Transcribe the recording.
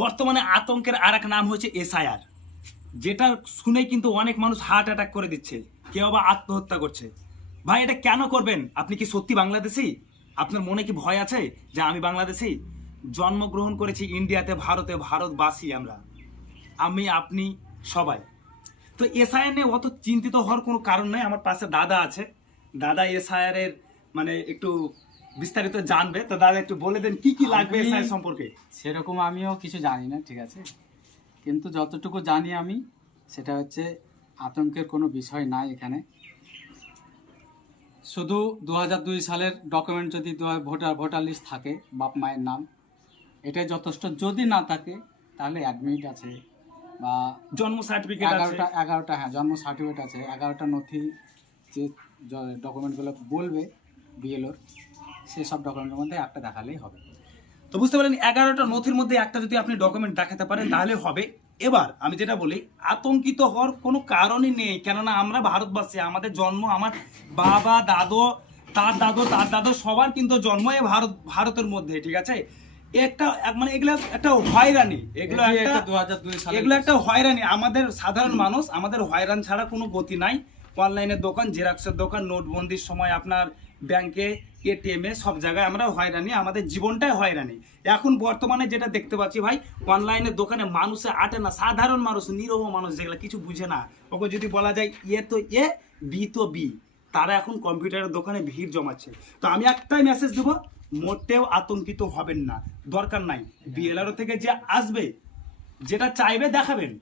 বর্তমানে আতঙ্কের আর এক নাম হচ্ছে এসআইআর, যেটা শুনে কিন্তু অনেক মানুষ হার্ট অ্যাটাক করে দিচ্ছে, কেউ আবার আত্মহত্যা করছে। ভাই এটা কেন করবেন? আপনি কি সত্যি বাংলাদেশি? আপনার মনে কি ভয় আছে যে আমি বাংলাদেশি? জন্মগ্রহণ করেছি ইন্ডিয়াতে, ভারতে, ভারতবাসী আমরা, আমি আপনি সবাই। তো এসআইআর নিয়ে অত চিন্তিত হওয়ার কোনো কারণ নেই। আমার পাশে দাদা আছে, দাদা এসআইআর এর মানে একটু বিস্তারিত জানবে। তো দাদা একটু বলে দেন কি কি লাগবে এসআইআর সম্পর্কে। সেরকম আমিও কিছু জানি না, ঠিক আছে, কিন্তু যতটুকু জানি আমি সেটা হচ্ছে আতঙ্কের কোনো বিষয় নাই এখানে। শুধু 2002 সালের ডকুমেন্ট যদি ভোটার লিস্ট থাকে, বাপ মায়ের নাম, এটাই যথেষ্ট। যদি না থাকে তাহলে অ্যাডমিট আছে বা জন্ম সার্টিফিকেট আছে, 11টা হ্যাঁ জন্ম সার্টিফিকেট আছে, 11টা নথি, যে ডকুমেন্টগুলো বলবে বিএলওর, সেসব ডকুমেন্টের মধ্যে একটা দেখালেই হবে। তো বুঝতে পারলেন 11টা নথির মধ্যে একটা যদি আপনি ডকুমেন্ট দেখাতে পারেন তাহলে হবে। এবার আমি যেটা বলি, আতঙ্কিত হওয়ার কোনো কারণই নেই, কেননা আমরা ভারতবাসী, আমাদের জন্ম, আমার বাবা দাদু, তার দাদু, তার দাদু, সবার কিন্তু জন্ম এই ভারতের মধ্যে, ঠিক আছে। একটা মানে এগুলো একটা হয়রানি, এগুলো একটা 2002 সালে এগুলো একটা হয়রানি। আমাদের সাধারণ মানুষ, আমাদের হয়রান ছাড়া কোনো গতি নাই। অনলাইনের দোকান, জেরক্সের দোকান, নোটবন্দির সময় আপনার ব্যাংকে, এটিএমে, সব জায়গায় আমরা হয়রানি, আমাদের জীবনটাই হয়রানি। এখন বর্তমানে যেটা দেখতে পাচ্ছি ভাই, অনলাইনের দোকানে মানুষে আটে না, সাধারণ মানুষ, নিরহ মানুষ যেগুলো কিছু বুঝে না, ওকে যদি বলা যায় এ তো এ, বি তো বি, তারা এখন কম্পিউটারের দোকানে ভিড় জমাচ্ছে। তো আমি একটাই মেসেজ দেবো, মোটেও আতঙ্কিত হবেন না, দরকার নাই। বিএলআরও থেকে যে আসবে, যেটা চাইবে দেখাবেন,